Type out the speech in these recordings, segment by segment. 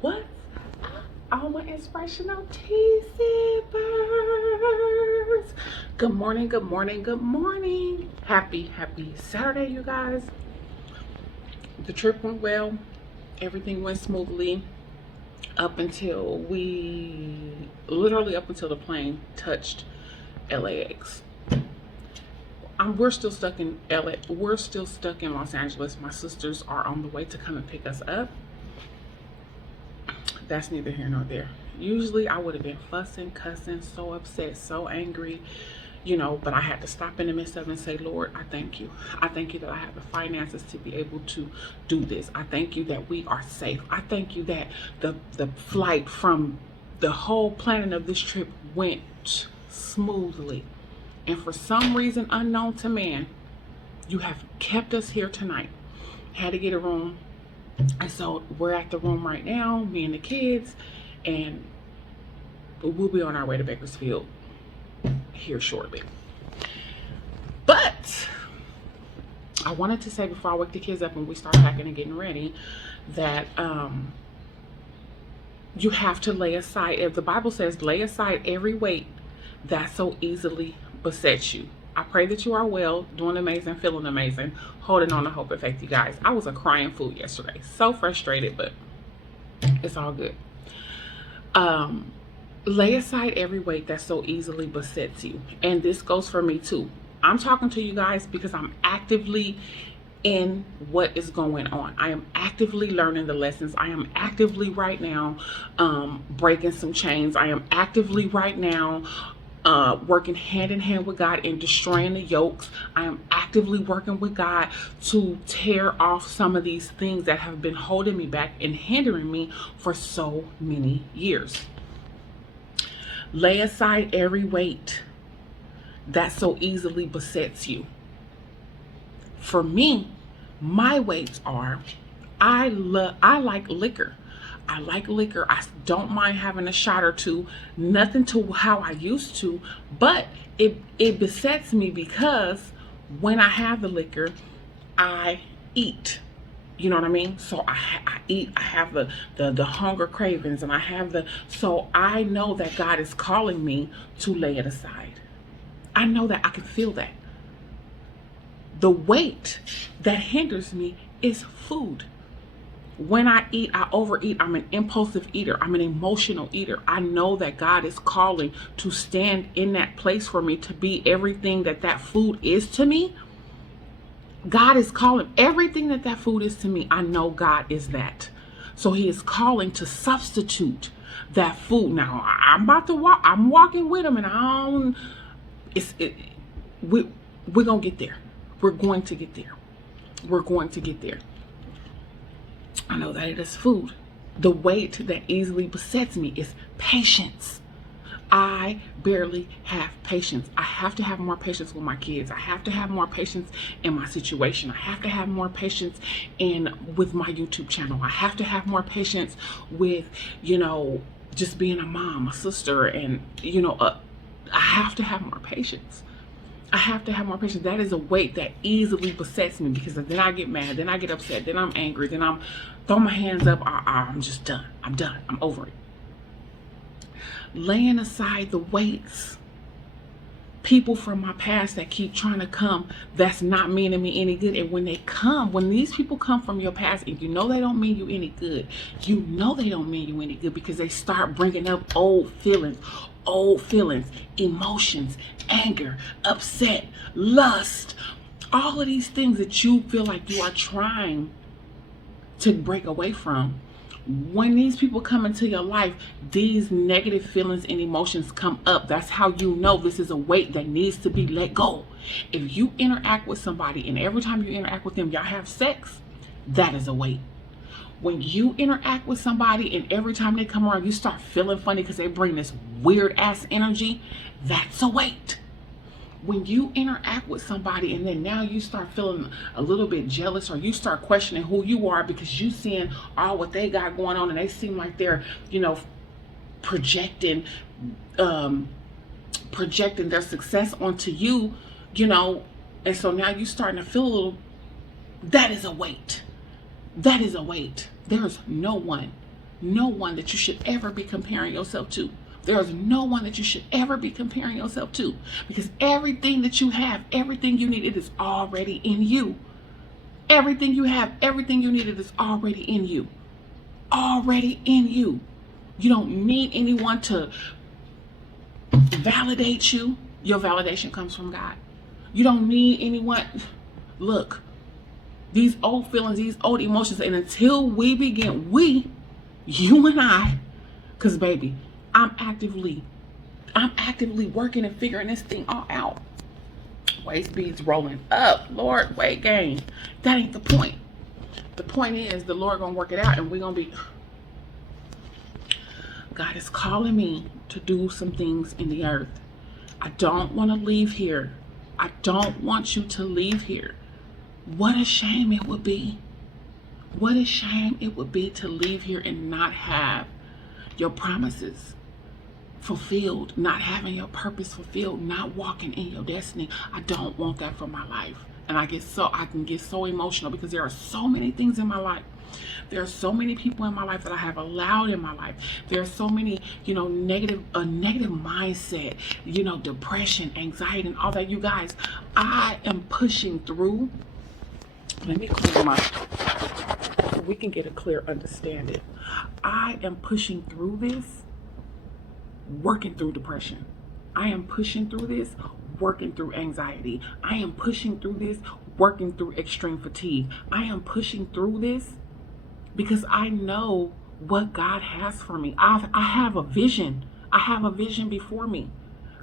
What's all my inspirational tea sippers? Good morning, good morning, good morning. Happy Saturday, you guys. The trip went well. Everything went smoothly up until up until the plane touched LAX. We're still stuck in LA. We're still stuck in Los Angeles. My sisters are on the way to come and pick us up. That's neither here nor there. Usually I would have been fussing, cussing, so upset, so angry, but I had to stop in the midst of it and say, Lord, I thank you. I thank you that I have the finances to be able to do this. I thank you that we are safe. I thank you that the flight from the whole planning of this trip went smoothly. And for some reason unknown to man, you have kept us here tonight. Had to get a room. And so we're at the room right now, me and the kids, and we'll be on our way to Bakersfield here shortly. But I wanted to say before I wake the kids up and we start packing and getting ready that you have to lay aside, if the Bible says, lay aside every weight that so easily besets you. I pray that you are well, doing amazing, feeling amazing, holding on to hope and faith, you guys. I was a crying fool yesterday. So frustrated, but it's all good. Lay aside every weight that so easily besets you. And this goes for me too. I'm talking to you guys because I'm actively in what is going on. I am actively learning the lessons. I am actively right now breaking some chains. I am actively right now working hand in hand with God and destroying the yokes. I am actively working with God to tear off some of these things that have been holding me back and hindering me for so many years. Lay aside every weight that so easily besets you. For me, my weights are, I like liquor. I like liquor. I don't mind having a shot or two. Nothing to how I used to, but it besets me because when I have the liquor, I eat. You know what I mean? So I eat. I have the hunger cravings, and I have so I know that God is calling me to lay it aside. I know that. I can feel that. The weight that hinders me is food. When I eat, I overeat. I'm an impulsive eater. I'm an emotional eater. I know that God is calling to stand in that place for me, to be everything that food is to me. God is calling everything that food is to me. I know God is that. So he is calling to substitute that food. Now I'm about to walk. I'm walking with him, and we're going to get there. We're going to get there. We're going to get there. I know that it is food. The weight that easily besets me is patience. I barely have patience. I have to have more patience with my kids. I have to have more patience in my situation. I have to have more patience with my YouTube channel. I have to have more patience with, just being a mom, a sister, and, I have to have more patience. I have to have more patience. That is a weight that easily besets me, because then I get mad, then I get upset, then I'm angry, then I'm throw my hands up. I'm just done. I'm done. I'm over it. Laying aside the weights. People from my past that keep trying to come, that's not meaning me any good. And when these people come from your past, and you know they don't mean you any good, because they start bringing up old feelings, emotions, anger, upset, lust, all of these things that you feel like you are trying to break away from. When these people come into your life, these negative feelings and emotions come up. That's how you know this is a weight that needs to be let go. If you interact with somebody and every time you interact with them, y'all have sex, that is a weight. When you interact with somebody and every time they come around, you start feeling funny because they bring this weird ass energy, that's a weight. When you interact with somebody and then now you start feeling a little bit jealous, or you start questioning who you are because you seeing all what they got going on and they seem like they're, projecting their success onto you, and so now you starting to feel a little, that is a weight. That is a weight. There's no one no one that you should ever be comparing yourself to. There's no one that you should ever be comparing yourself to, because everything that you have, everything you need, it is already in you. Everything you have, everything you need, it is already in you. Already in you. You don't need anyone to validate you. Your validation comes from God. You don't need anyone. Look, these old feelings, these old emotions, and until we begin, you and I, because baby, I'm actively working and figuring this thing all out. Waist beads rolling up. Lord, weight gain. That ain't the point. The point is the Lord gonna work it out, and we're gonna be. God is calling me to do some things in the earth. I don't want to leave here. I don't want you to leave here. What a shame it would be. What a shame it would be to leave here and not have your promises fulfilled, not having your purpose fulfilled, not walking in your destiny. I don't want that for my life. And I can get so emotional because there are so many things in my life. There are so many people in my life that I have allowed in my life. There are so many, negative mindset, depression, anxiety, and all that. You guys, I am pushing through. Let me clear so we can get a clear understanding. I am pushing through this, working through depression. I am pushing through this, working through anxiety. I am pushing through this, working through extreme fatigue. I am pushing through this because I know what God has for me. I have a vision. I have a vision before me.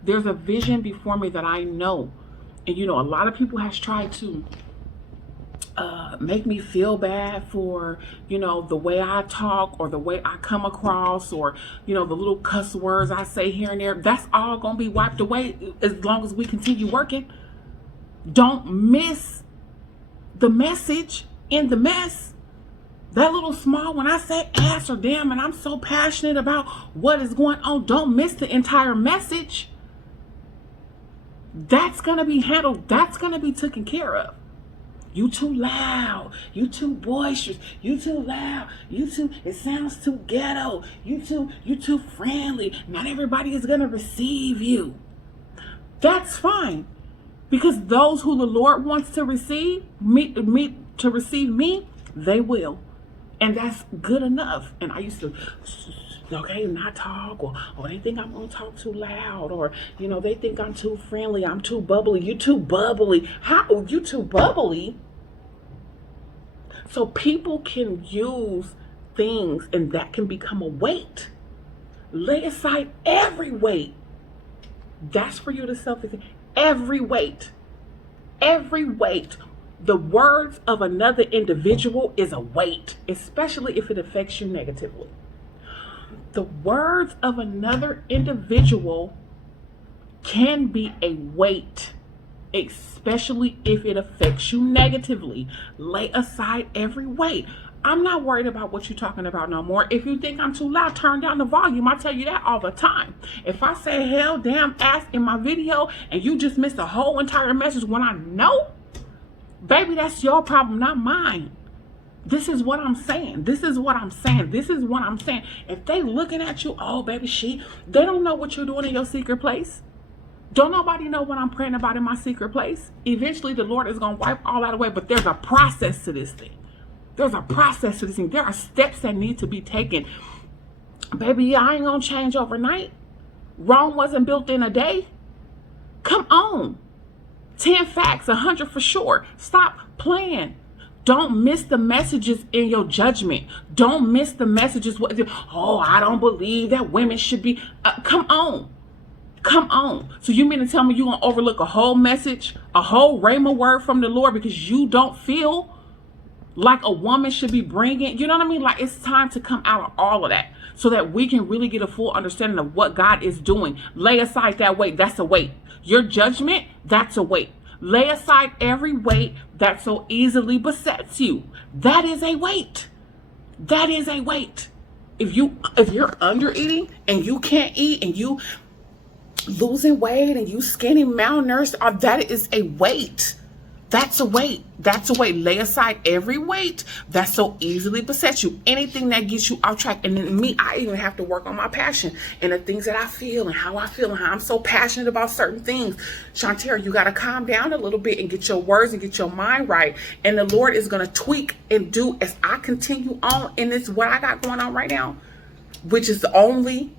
There's a vision before me that I know. And a lot of people has tried to make me feel bad for, the way I talk or the way I come across, or, the little cuss words I say here and there. That's all going to be wiped away as long as we continue working. Don't miss the message in the mess. That little small, when I say ass or damn, and I'm so passionate about what is going on, don't miss the entire message. That's going to be handled. That's going to be taken care of. You too loud. You too boisterous. You too loud. It sounds too ghetto. You too friendly. Not everybody is going to receive you. That's fine. Because those who the Lord wants to receive me, they will. And that's good enough. And I used to, not talk, or they think I'm going to talk too loud, or, they think I'm too friendly, I'm too bubbly. You too bubbly. How? You too bubbly? So people can use things, and that can become a weight. Lay aside every weight. That's for you to self-examine. Every weight. Every weight. The words of another individual is a weight, especially if it affects you negatively. The words of another individual can be a weight, especially if it affects you negatively. Lay aside every weight. I'm not worried about what you're talking about no more. If you think I'm too loud, turn down the volume. I tell you that all the time. If I say hell, damn, ass in my video and you just missed the whole entire message when I know, baby, that's your problem, not mine. This is what I'm saying. This is what I'm saying. This is what I'm saying. If they looking at you, oh, baby, they don't know what you're doing in your secret place. Don't nobody know what I'm praying about in my secret place. Eventually, the Lord is going to wipe all that away, but there's a process to this thing. There's a process to this thing. There are steps that need to be taken. Baby, I ain't going to change overnight. Rome wasn't built in a day. Come on. 10 facts, 100 for sure. Stop playing. Don't miss the messages in your judgment. Don't miss the messages. Oh, I don't believe that women should be. Come on. Come on. So you mean to tell me you're going to overlook a whole message, a whole rhema word from the Lord because you don't feel like a woman should be bringing, you know what I mean? Like, it's time to come out of all of that so that we can really get a full understanding of what God is doing. Lay aside that weight. That's a weight. Your judgment, that's a weight. Lay aside every weight that so easily besets you. That is a weight. That is a weight. If you're under eating and you can't eat and you losing weight and you skinny, malnourished, that is a weight. That's a weight. That's a weight. Lay aside every weight that so easily besets you. Anything that gets you off track. And then me, I even have to work on my passion and the things that I feel and how I feel and how I'm so passionate about certain things. Shantera, you got to calm down a little bit and get your words and get your mind right. And the Lord is going to tweak and do as I continue on in this, what I got going on right now, which is only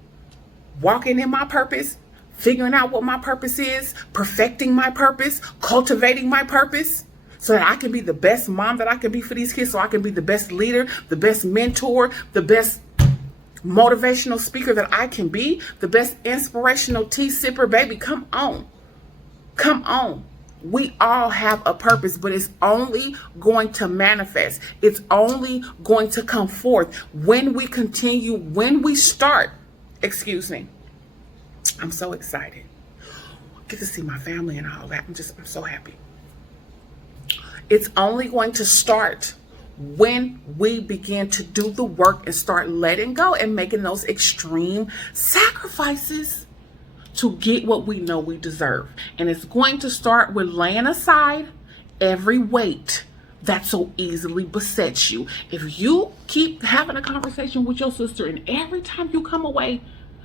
walking in my purpose, figuring out what my purpose is, perfecting my purpose, cultivating my purpose so that I can be the best mom that I can be for these kids, so I can be the best leader, the best mentor, the best motivational speaker that I can be, the best inspirational tea sipper. Baby, come on. Come on. We all have a purpose, but it's only going to manifest. It's only going to come forth when we continue, when we start. Excuse me. I'm so excited. Get to see my family and all that. I'm so happy. It's only going to start when we begin to do the work and start letting go and making those extreme sacrifices to get what we know we deserve. And it's going to start with laying aside every weight that so easily besets you. If you keep having a conversation with your sister, and every time you come away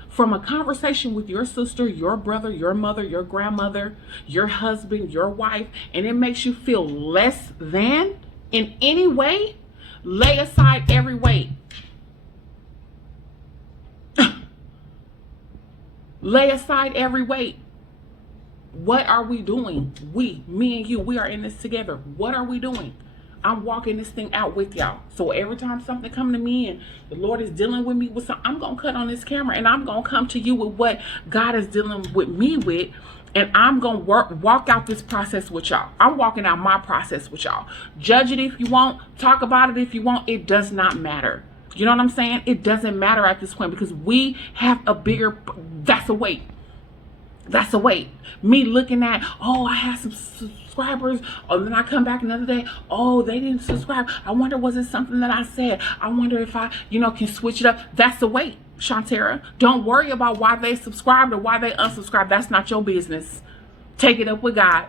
from a conversation with your sister, your brother, your mother, your grandmother, your husband, your wife, and it makes you feel less than in any way, lay aside every weight. Lay aside every weight. What are we doing? We, me and you, we are in this together. What are we doing? I'm walking this thing out with y'all. So every time something come to me and the Lord is dealing with me with something, I'm going to cut on this camera and I'm going to come to you with what God is dealing with me with. And I'm going to walk out this process with y'all. I'm walking out my process with y'all. Judge it if you want. Talk about it if you want. It does not matter. You know what I'm saying? It doesn't matter at this point because we have a bigger, that's a weight. That's a weight. Me looking at, oh, I have some subscribers. Oh, then I come back another day. Oh, they didn't subscribe. I wonder, was it something that I said? I wonder if I, can switch it up. That's the weight, Shantera. Don't worry about why they subscribed or why they unsubscribed. That's not your business. Take it up with God.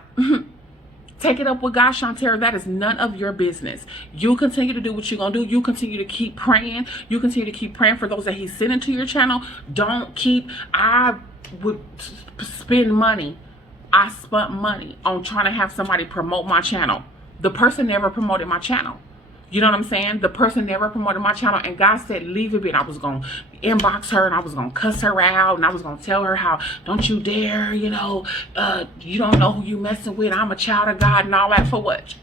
Take it up with God, Shantera. That is none of your business. You continue to do what you're going to do. You continue to keep praying. You continue to keep praying for those that he's sending to your channel. Don't keep, I would spend money. I spent money on trying to have somebody promote my channel. The person never promoted my channel. You know what I'm saying? The person never promoted my channel, and God said, leave it be. I was going to inbox her and I was going to cuss her out and I was going to tell her how, don't you dare, you don't know who you messing with. I'm a child of God and all that. For what?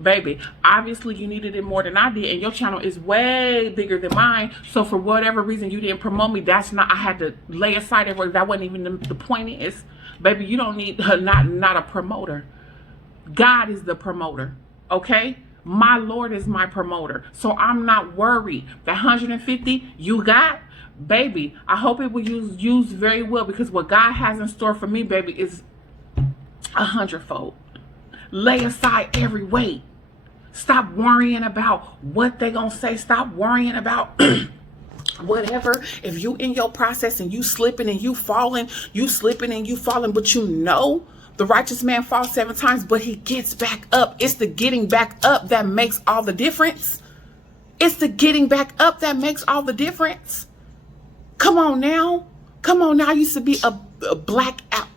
Baby, obviously you needed it more than I did, and your channel is way bigger than mine. So for whatever reason you didn't promote me, that's not, I had to lay aside everything. That wasn't even the point is, baby, you don't need not a promoter. God is the promoter, okay? My Lord is my promoter. So I'm not worried. That 150 you got, baby, I hope it will used very well, because what God has in store for me, baby, is 100-fold. Lay aside every weight. Stop worrying about what they gonna say. Stop worrying about whatever. If you in your process and you slipping and you falling, but you know the righteous man falls 7 times, but he gets back up. It's the getting back up that makes all the difference. It's the getting back up that makes all the difference. Come on now. Come on now. I used to be a blackout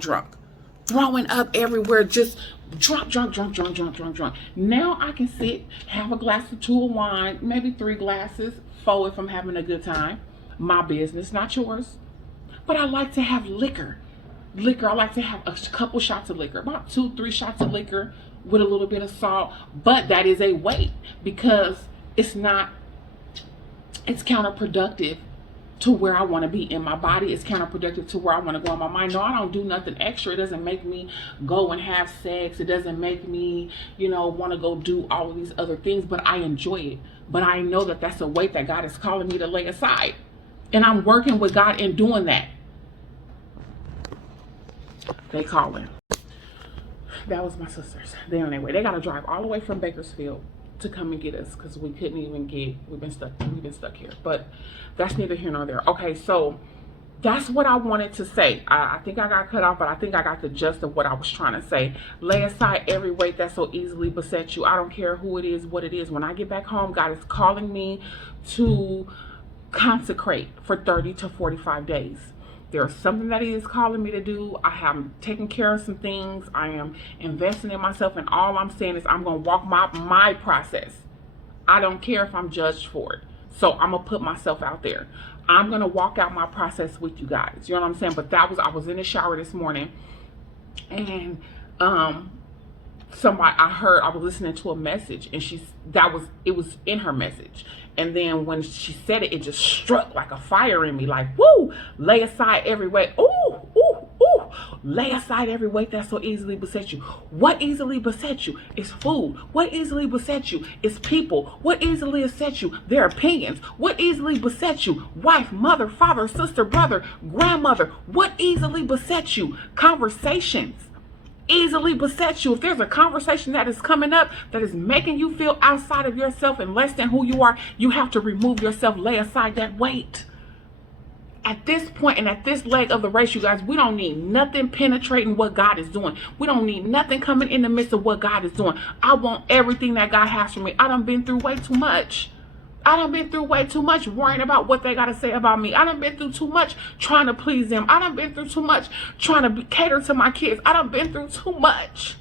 drunk. Throwing up everywhere, just drunk. Now I can sit, have a glass or 2 of wine, maybe 3 glasses, 4 if I'm having a good time. My business, not yours. But I like to have liquor. I like to have a couple shots of liquor, about 2-3 shots of liquor with a little bit of salt. But that is a weight, because it's counterproductive to where I want to be in my body. It's counterproductive to where I want to go in my mind. No, I don't do nothing extra. It doesn't make me go and have sex. It doesn't make me, want to go do all of these other things, but I enjoy it. But I know that that's a weight that God is calling me to lay aside. And I'm working with God in doing that. They calling. That was my sisters. They on their way. They got to drive all the way from Bakersfield to come and get us, because we couldn't even we've been stuck here. But that's neither here nor there. Okay, so that's what I wanted to say. I think I got cut off, but I think I got the gist of what I was trying to say. Lay aside every weight that so easily besets you. I don't care who it is, what it is. When I get back home, God is calling me to consecrate for 30 to 45 days. There's something that he is calling me to do. I have taken care of some things. I am investing in myself, and all I'm saying is I'm going to walk my process. I don't care if I'm judged for it. So I'm going to put myself out there. I'm going to walk out my process with you guys. You know what I'm saying? But I was in the shower this morning, and I was listening to a message, and it was in her message. And then when she said it, it just struck like a fire in me, like, woo, lay aside every weight. Ooh, ooh, ooh. Lay aside every weight that so easily besets you. What easily besets you? It's food. What easily besets you? It's people. What easily besets you? Their opinions. What easily besets you? Wife, mother, father, sister, brother, grandmother. What easily besets you? Conversations easily besets you. If there's a conversation that is coming up that is making you feel outside of yourself and less than who you are, you have to remove yourself, lay aside that weight. At this point and at this leg of the race, you guys, we don't need nothing penetrating what God is doing. We don't need nothing coming in the midst of what God is doing. I want everything that God has for me. I done been through way too much. I done been through way too much worrying about what they got to say about me. I done been through too much trying to please them. I done been through too much trying to cater to my kids. I done been through too much.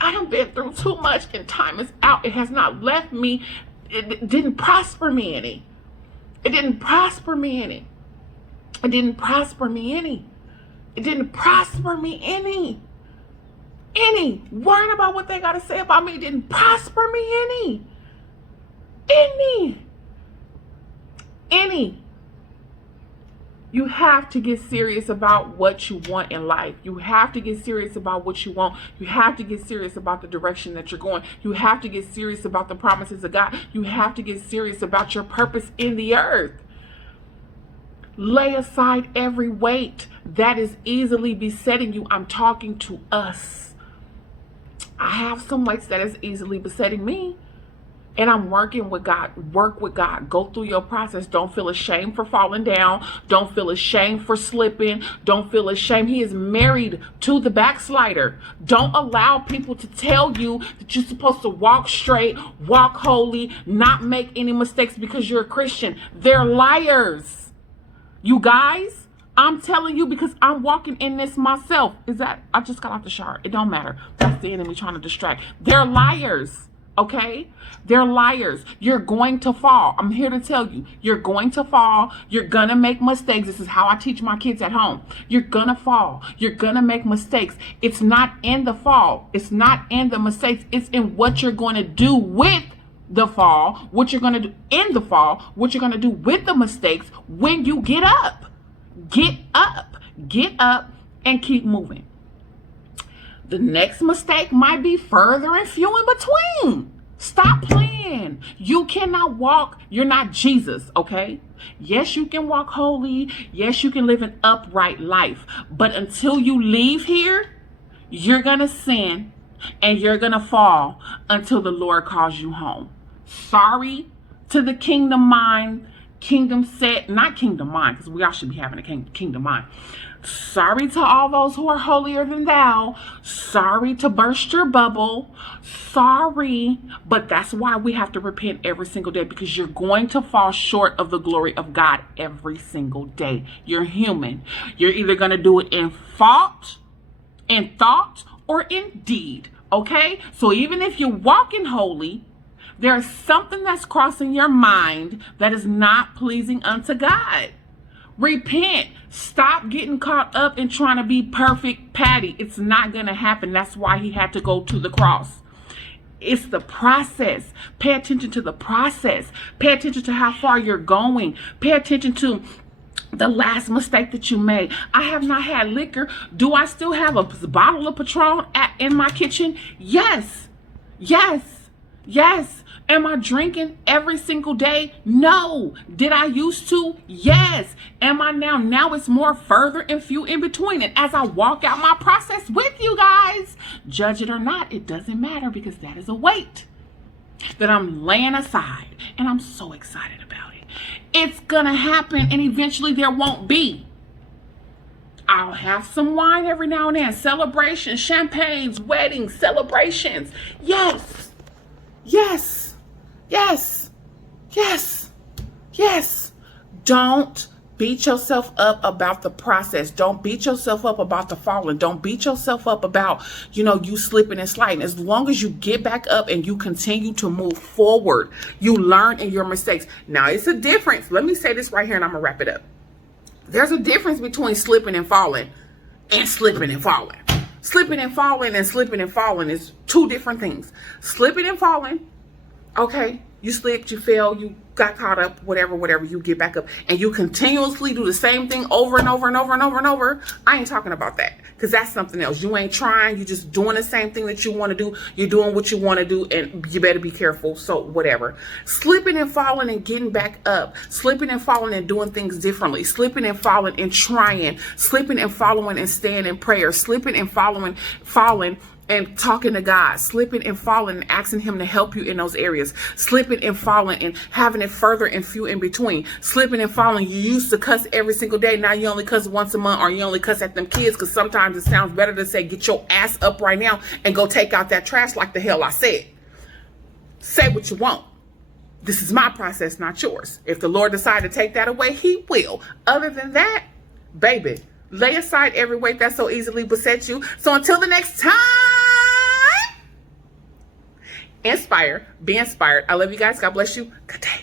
I done been through too much, and time is out. It has not left me. It didn't prosper me any. It didn't prosper me any. It didn't prosper me any. It didn't prosper me any. Any. Worrying about what they got to say about me didn't prosper me any. Any. You have to get serious about what you want in life. You have to get serious about what you want. You have to get serious about the direction that you're going. You have to get serious about the promises of God. You have to get serious about your purpose in the earth. Lay aside every weight that is easily besetting you. I'm talking to us. I have some weights that is easily besetting me. And I'm working with God. Work with God. Go through your process. Don't feel ashamed for falling down. Don't feel ashamed for slipping. Don't feel ashamed. He is married to the backslider. Don't allow people to tell you that you're supposed to walk straight, walk holy, not make any mistakes because you're a Christian. They're liars. You guys, I'm telling you because I'm walking in this myself. I just got out the shower. It don't matter. That's the enemy trying to distract. They're liars. Okay? They're liars. You're going to fall. I'm here to tell you, you're going to fall. You're going to make mistakes. This is how I teach my kids at home. You're going to fall. You're going to make mistakes. It's not in the fall. It's not in the mistakes. It's in what you're going to do with the fall, what you're going to do in the fall, what you're going to do with the mistakes when you get up. Get up. Get up and keep moving. The next mistake might be further and few in between. Stop playing. You cannot walk. You're not Jesus, okay? Yes, you can walk holy. Yes, you can live an upright life. But until you leave here, you're going to sin and you're going to fall until the Lord calls you home. Sorry to the kingdom mind, kingdom set, not kingdom mind, because we all should be having a kingdom mind. Sorry to all those who are holier than thou. Sorry to burst your bubble. Sorry. But that's why we have to repent every single day, because you're going to fall short of the glory of God every single day. You're human. You're either going to do it in thought, or in deed. Okay? So even if you're walking holy, there's something that's crossing your mind that is not pleasing unto God. Repent. Stop getting caught up in trying to be perfect Patty. It's not going to happen. That's why he had to go to the cross. It's the process. Pay attention to the process. Pay attention to how far you're going. Pay attention to the last mistake that you made. I have not had liquor. Do I still have a bottle of Patron in my kitchen? Yes. Yes. Yes. Am I drinking every single day? No. Did I used to? Yes. Am I now? Now it's more further and few in between. And as I walk out my process with you guys, judge it or not, it doesn't matter, because that is a weight that I'm laying aside. And I'm so excited about it. It's going to happen, and eventually there won't be I'll have some wine every now and then. Celebrations, champagnes, weddings, celebrations. Yes. Yes. Yes. Yes. Yes. Don't beat yourself up about the process. Don't beat yourself up about the falling. Don't beat yourself up about, you slipping and sliding. As long as you get back up and you continue to move forward, you learn in your mistakes. Now, it's a difference. Let me say this right here and I'm going to wrap it up. There's a difference between slipping and falling and slipping and falling. Slipping and falling and slipping and falling is two different things. Slipping and falling, okay, you slipped, you fell, you got caught up, whatever, you get back up and you continuously do the same thing over and over and over and over and over. I ain't talking about that, because that's something else. You ain't trying, you just doing the same thing that you want to do. You're doing what you want to do, and you better be careful. So whatever. Slipping and falling and getting back up, slipping and falling and doing things differently, slipping and falling and trying, slipping and following and staying in prayer, slipping and falling and talking to God, slipping and falling and asking him to help you in those areas, slipping and falling and having it further and few in between, slipping and falling. You used to cuss every single day. Now you only cuss once a month, or you only cuss at them kids, because sometimes it sounds better to say, get your ass up right now and go take out that trash like the hell I said. Say what you want. This is my process, not yours. If the Lord decided to take that away, he will. Other than that, baby, lay aside every weight that so easily besets you. So until the next time, inspire, be inspired. I love you guys. God bless you. Good day.